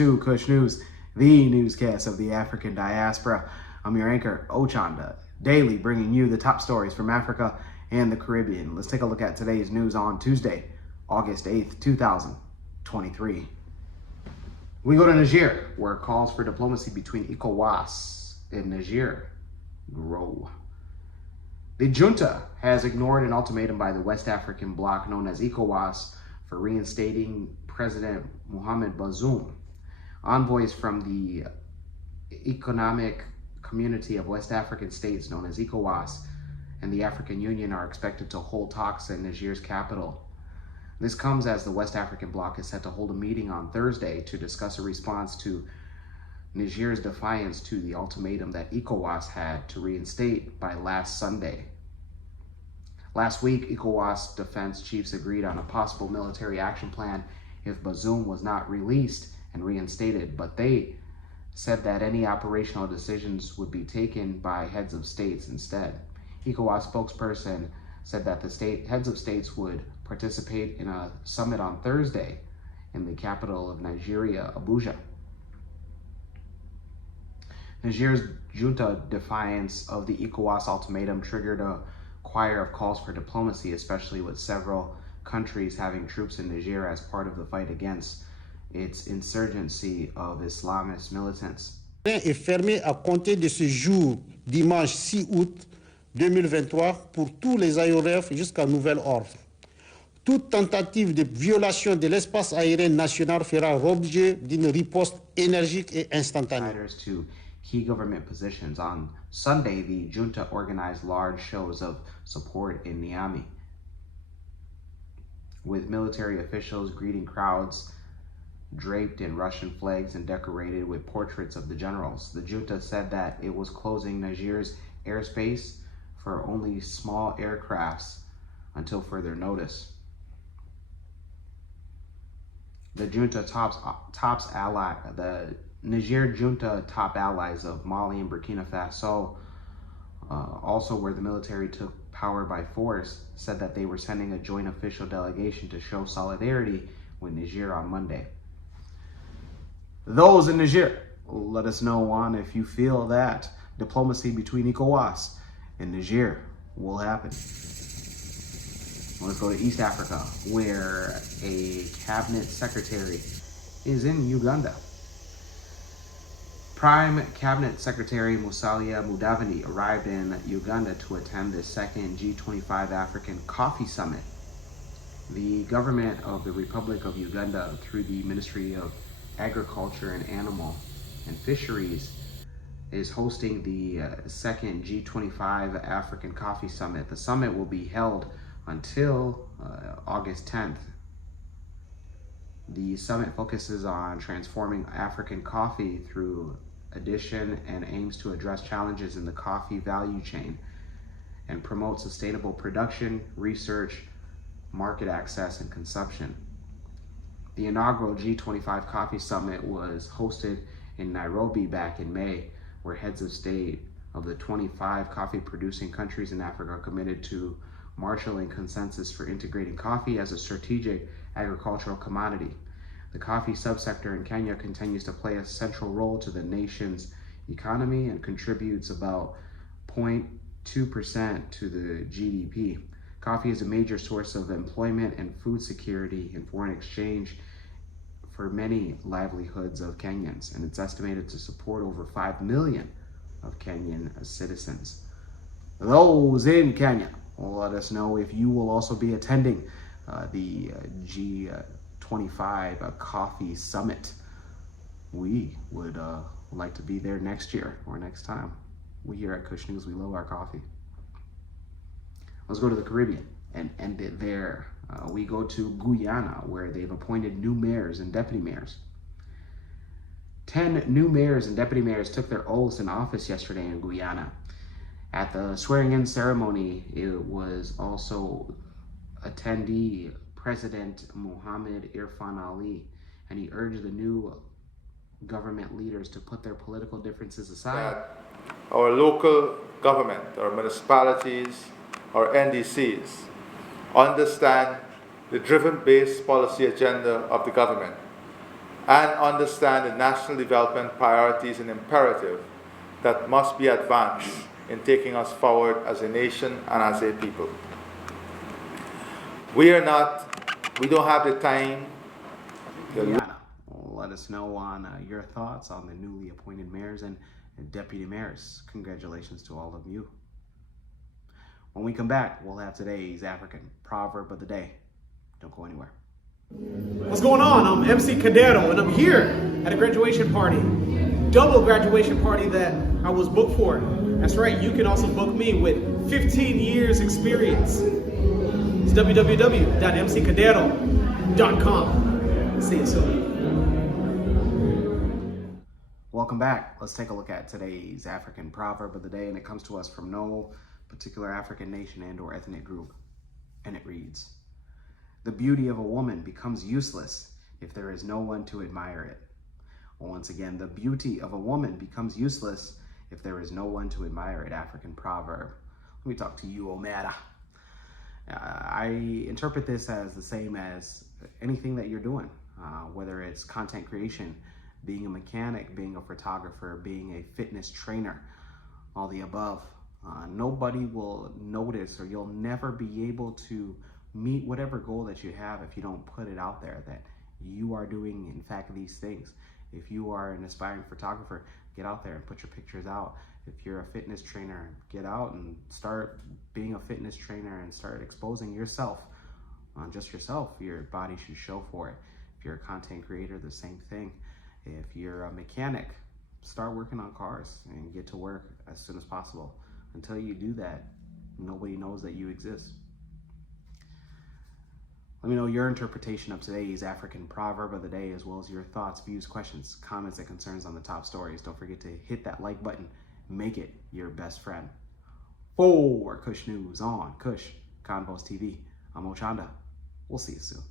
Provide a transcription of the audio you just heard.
to Kush News, the newscast of the African diaspora. I'm your anchor, Ochanda, daily bringing you the top stories from Africa and the Caribbean. Let's take a look at today's news on Tuesday, August 8th, 2023. We go to Niger, where calls for diplomacy between ecowas and Niger grow. The junta has ignored an ultimatum by the West African bloc known as ecowas for reinstating President Mohamed Bazoum. Envoys from the Economic Community of West African States known as ECOWAS and the African Union are expected to hold talks in Niger's capital. This comes as the West African bloc is set to hold a meeting on Thursday to discuss a response to Niger's defiance to the ultimatum that ECOWAS had to reinstate by last Sunday. Last week, ECOWAS defense chiefs agreed on a possible military action plan if Bazoum was not released and reinstated, but they said that any operational decisions would be taken by heads of states instead. ECOWAS spokesperson said that the heads of states would participate in a summit on Thursday in the capital of Nigeria, Abuja. Niger's junta defiance of the ECOWAS ultimatum triggered a choir of calls for diplomacy, especially with several countries having troops in Niger as part of the fight against its insurgency of Islamist militants. Est fermé à compter de ce jour, dimanche 6 août 2023, pour tous les aéronefs jusqu'à nouvel ordre. Toute tentative de violation de l'espace aérien national fera l'objet d'une riposte énergique et instantanée. To key government positions. On Sunday, the junta organized large shows of support in Niamey, with military officials greeting crowds draped in Russian flags and decorated with portraits of the generals. The junta said that it was closing Niger's airspace for only small aircrafts until further notice. The junta the Niger junta top allies of Mali and Burkina Faso, also where the military took power by force, said that they were sending a joint official delegation to show solidarity with Niger on Monday. Those in Niger, let us know on if you feel that diplomacy between ECOWAS and Niger will happen. Let's go to East Africa, where a cabinet secretary is in Uganda. Prime Cabinet Secretary Musalia Mudavadi arrived in Uganda to attend the second G25 African Coffee Summit. The government of the Republic of Uganda, through the Ministry of Agriculture and Animal and Fisheries, is hosting the second G25 African Coffee Summit. The summit will be held until August 10th. The summit focuses on transforming African coffee through addition and aims to address challenges in the coffee value chain and promote sustainable production, research, market access, and consumption. The inaugural G25 Coffee Summit was hosted in Nairobi back in May, where heads of state of the 25 coffee-producing countries in Africa committed to marshalling consensus for integrating coffee as a strategic agricultural commodity. The coffee subsector in Kenya continues to play a central role to the nation's economy and contributes about 0.2% to the GDP. Coffee is a major source of employment and food security and foreign exchange for many livelihoods of Kenyans, and it's estimated to support over 5 million of Kenyan citizens. Those in Kenya, let us know if you will also be attending the G25 Coffee Summit. We would like to be there next year or next time. We here at Kush News, we love our coffee. Let's go to the Caribbean and end it there. We go to Guyana, where they've appointed new mayors and deputy mayors. 10 new mayors and deputy mayors took their oaths in office yesterday in Guyana. At the swearing-in ceremony, it was also attendee President Mohamed Irfan Ali, and he urged the new government leaders to put their political differences aside. Our local government, our municipalities, our NDCs understand the driven-based policy agenda of the government and understand the national development priorities and imperative that must be advanced in taking us forward as a nation and as a people. We don't have the time. Guyana. Let us know on your thoughts on the newly appointed mayors and deputy mayors. Congratulations to all of you. When we come back, we'll have today's African proverb of the day. Don't go anywhere. What's going on? I'm MC Cadero, and I'm here at a graduation party. Double graduation party that I was booked for. That's right, you can also book me with 15 years experience. It's www.mccadero.com. See you soon. Welcome back. Let's take a look at today's African proverb of the day, and it comes to us from no particular African nation and or ethnic group. And it reads, "The beauty of a woman becomes useless if there is no one to admire it." Once again, the beauty of a woman becomes useless if there is no one to admire it. African proverb. Let me talk to you, Omera. I interpret this as the same as anything that you're doing, whether it's content creation, being a mechanic, being a photographer, being a fitness trainer, all the above. Nobody will notice, or you'll never be able to meet whatever goal that you have if you don't put it out there that you are doing, in fact, these things. If you are an aspiring photographer, get out there and put your pictures out. If you're a fitness trainer, get out and start being a fitness trainer and start exposing yourself. Just yourself, your body should show for it. If you're a content creator, the same thing. If you're a mechanic, start working on cars and get to work as soon as possible. Until you do that, nobody knows that you exist. Let me know your interpretation of today's African proverb of the day, as well as your thoughts, views, questions, comments, and concerns on the top stories. Don't forget to hit that like button. Make it your best friend. For Kush News on Kush Convos TV, I'm Ochanda. We'll see you soon.